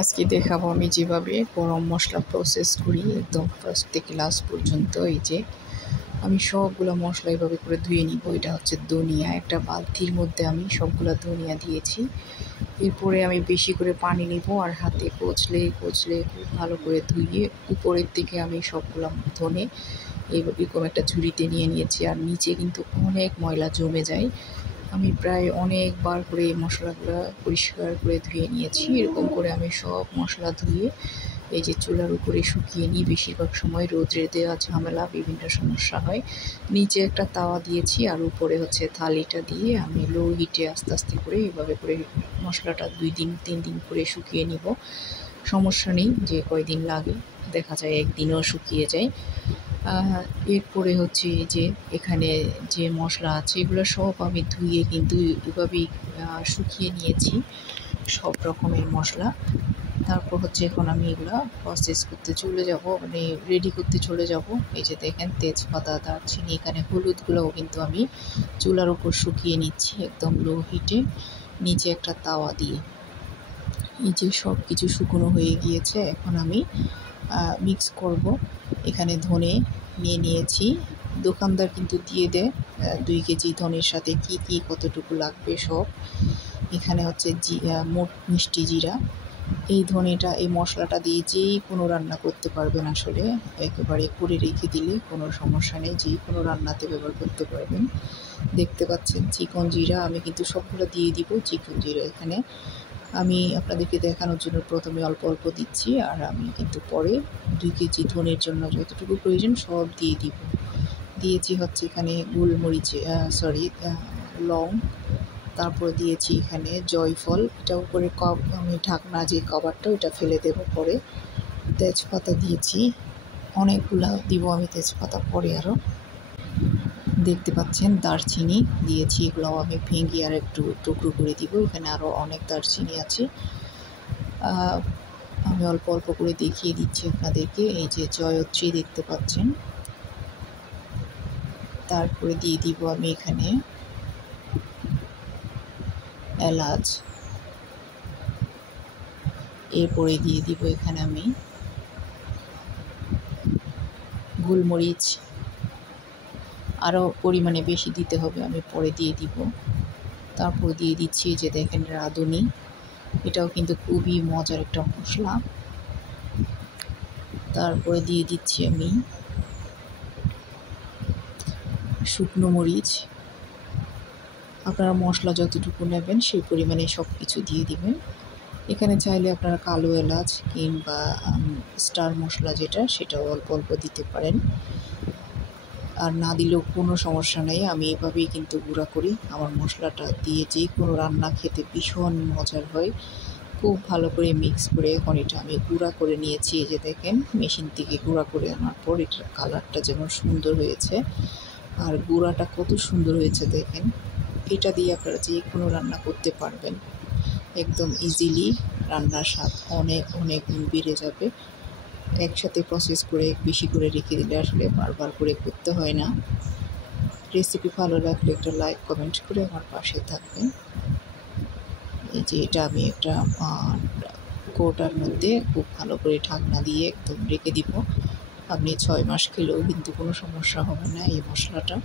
আজকে দেখাবো আমি যেভাবে গরম মশলা প্রসেস করি একদম ফার্স্ট থেকে লাস্ট পর্যন্ত। এই যে আমি সবগুলো মশলা এভাবে করে ধুয়ে নিব। এটা হচ্ছে ধনিয়া, একটা বালতির মধ্যে আমি সবগুলো ধনিয়া দিয়েছি। এরপরে আমি বেশি করে পানি নিব আর হাতে কচলে কচলে খুব ভালো করে ধুয়ে উপরের দিকে আমি সবগুলো ধনে এরকম একটা ঝুড়িতে নিয়ে নিয়েছি। আর নিচে কিন্তু অনেক ময়লা জমে যায়। আমি প্রায় অনেকবার করে এই মশলাগুলো পরিষ্কার করে ধুয়ে নিয়েছি। এরকম করে আমি সব মশলা ধুয়ে এই যে চুলার উপরে শুকিয়ে নিই। বেশিরভাগ সময় রোদ্রে দেওয়া ঝামেলা, বিভিন্ন সমস্যা হয়। নিচে একটা তাওয়া দিয়েছি আর উপরে হচ্ছে থালিটা দিয়ে আমি লো হিটে আস্তে আস্তে করে এভাবে করে মশলাটা 2 দিন 3 দিন করে শুকিয়ে নিব। সমস্যা নেই যে কয়দিন লাগে, দেখা যায় একদিনও শুকিয়ে যায়। এরপরে হচ্ছে এই যে এখানে যে মশলা আছে এগুলো সব আমি ধুয়ে কিন্তু এভাবেই শুকিয়ে নিয়েছি, সব রকমের মশলা। তারপর হচ্ছে এখন আমি এগুলো প্রসেস করতে চলে যাব, মানে রেডি করতে চলে যাব। এই যে দেখেন তেজপাতা, দারচিনি, এখানে হলুদগুলোও কিন্তু আমি চুলার উপর শুকিয়ে নিচ্ছি একদম লো হিটে, নিচে একটা তাওয়া দিয়ে। এই যে সব কিছু শুকনো হয়ে গিয়েছে, এখন আমি মিক্স করব। এখানে ধনে নিয়ে নিয়েছি, দোকানদার কিন্তু দিয়ে দেয় 2 কেজি ধনের সাথে কি কি কতটুকু লাগবে সব। এখানে হচ্ছে মোট মিষ্টি জিরা। এই ধনেটা, এই মশলাটা দিয়ে যেই কোনো রান্না করতে পারবেন, আসলে একেবারে করে রেখে দিলে কোনো সমস্যা নেই, যেই কোনো রান্নাতে ব্যবহার করতে পারবেন। দেখতে পাচ্ছেন চিকন জিরা, আমি কিন্তু সবগুলো দিয়ে দিব চিকন জিরা। এখানে আমি আপনাদেরকে দেখানোর জন্য প্রথমে অল্প অল্প দিচ্ছি, আর আমি কিন্তু পরে 2 কেজি ধনের জন্য যতটুকু প্রয়োজন সব দিয়ে দিব। দিয়েছি হচ্ছে এখানে গোলমরিচ, লং, তারপর দিয়েছি এখানে জয়ফল। এটা উপরে আমি ঢাকনা যে কভারটা ওইটা ফেলে দেব পরে। তেজপাতা দিয়েছি, অনেকগুলা দিব আমি তেজপাতা পরে আরও। দেখতে পাচ্ছেন দারচিনি দিয়েছি, এগুলোও আমি ভেঙে আর একটু টুকরো করে দিব। এখানে আরও অনেক দারচিনি আছে। আমি অল্প অল্প করে দেখিয়ে দিচ্ছি আপনাদেরকে। এই যে জয়ত্রী দেখতে পাচ্ছেন। তারপরে দিয়ে দিব আমি এখানে এলাচ। এরপরে দিয়ে দিব এখানে আমি গোলমরিচ, আরও পরিমাণে বেশি দিতে হবে, আমি পরে দিয়ে দিব। তারপর দিয়ে দিচ্ছি যে দেখেন রাঁধুনি, এটাও কিন্তু খুবই মজার একটা মশলা। তারপরে দিয়ে দিচ্ছি আমি শুকনো মরিচ। আপনারা মশলা যতটুকু নেবেন সেই পরিমাণে সব কিছু দিয়ে দিবেন। এখানে চাইলে আপনারা কালো এলাচ কিংবা স্টার মশলা যেটা, সেটাও অল্প অল্প দিতে পারেন, আর না দিলেও কোনো সমস্যা নেই। আমি এভাবেই কিন্তু গুঁড়া করি। আমার মশলাটা দিয়ে যে কোনো রান্না খেতে ভীষণ মজার হয়। খুব ভালো করে মিক্স করে এখন এটা আমি গুঁড়া করে নিয়েছি। এই যে দেখেন মেশিন থেকে গুঁড়া করে আনার পর এটার কালারটা যেমন সুন্দর হয়েছে, আর গুঁড়াটা কত সুন্দর হয়েছে দেখেন। এটা দিয়ে আপনারা যে কোনো রান্না করতে পারবেন একদম ইজিলি। রান্নার স্বাদ অনেক অনেক বেড়ে যাবে। একসাথে প্রসেস করে বেশি করে রেখে দিলে আসলে বারবার করে করতে হয় না। রেসিপি ভালো লাগলে একটা লাইক কমেন্ট করে আমার পাশে থাকবেন। এই যে এটা আমি একটা কৌটার মধ্যে খুব ভালো করে ঢাকনা দিয়ে একদম রেখে দিব। আপনি 6 মাস খেলেও কিন্তু কোনো সমস্যা হবে না এই মশলাটা।